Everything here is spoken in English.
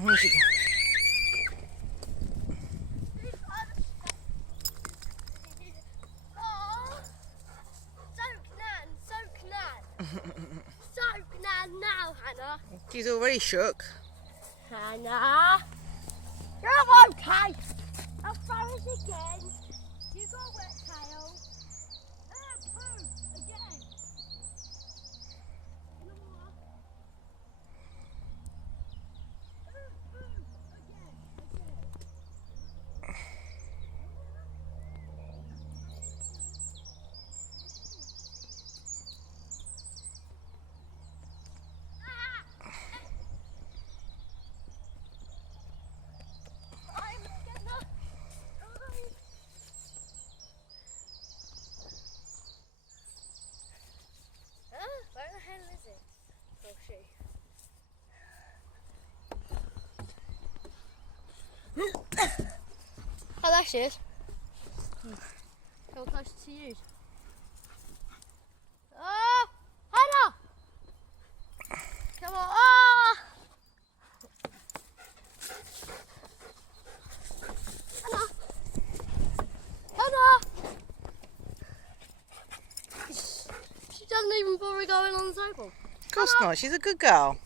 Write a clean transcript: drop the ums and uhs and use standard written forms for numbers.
Here she goes. Soak now, Hannah. She's already shook. Hannah, you're okay. I'll throw it again. You got a wet tail. Poo again. No more. Poo again. Where the hell is it? Oh, she. Oh, there she is. Come closer to you. Oh, Hannah! Come on. Oh! Hannah! Hannah! She doesn't even bother going on the table. Of course not. She's a good girl.